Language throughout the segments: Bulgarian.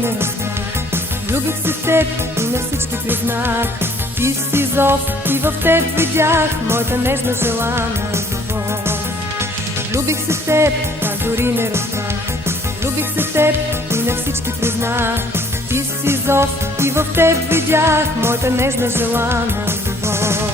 не разбрах. Любих се в теб и на всички признах. Ти си зов и в теб видях моята нежна желана любов. Любих се в теб, а дори не разбрах. Любих се в теб и на всички признах. Ти си зов и в теб видях моята нежна желана любов.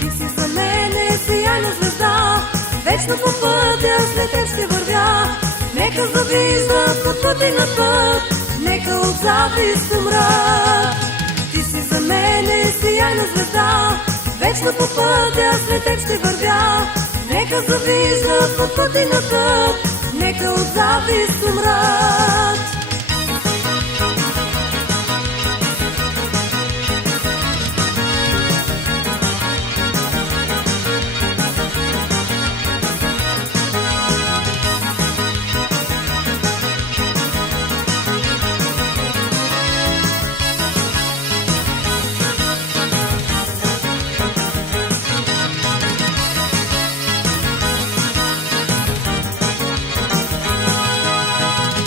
Ти си за мене сияйна звезда, вечно по пътя след теб ще вървя. Нека завиждат от пъти на път, нека от завист умрат. Ти си за мене сияйна звезда, вечно по пътя след теб ще вървя. Нека завиждат от пъти на път, нека от завист умрат.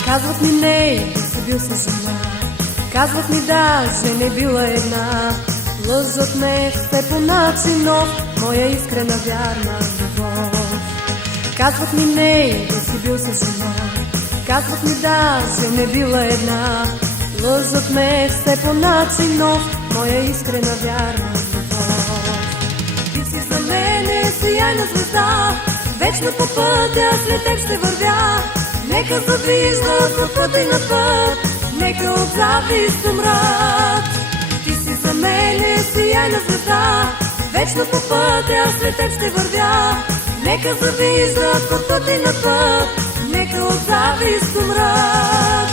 Казват ми не, си бил с жена. Казват ми да, че не била една. Лъжат ме все по начин нов, моя искрена вярна любов. Казват ми не, си бил с жена. Казват ми да, че не била една. Лъжат ме все по начин нов, моя искрена вярна любов. Ти си за мене сияйна звезда, вечно по пътя след теб ще вървя. Нека завиждат от пъти на път, нека от завист умрат. Ти си за мене сияйна звезда, вечно по пътя след теб ще вървя. Нека завиждат от пъти на път, нека от завист умрат.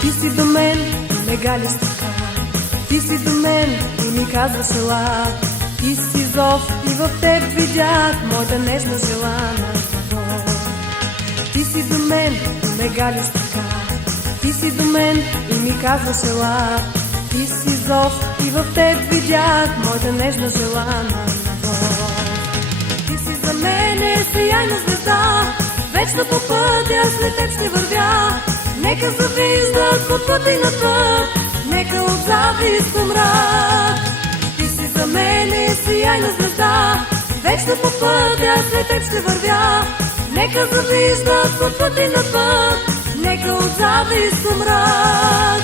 Ти си до мен, лега ли с така? Ти си до мен и ми казва ела. Ти си зов и в теб видях моята нежна желана любов. Ти си до мен, лега ли с така? Ти си до мен и ми казва ела. Ти си зов и в теб видях моята нежна желана любов. Ти си за мене сияйна звезда, вечно по пътя след теб ще вървя. Нека завиждат от пъти на път, нека от завист умрат. Ти си за мене сияйна звезда, вечно по пътя след теб ще вървя. Нека завиждат от пъти на път, нека от завист умрат.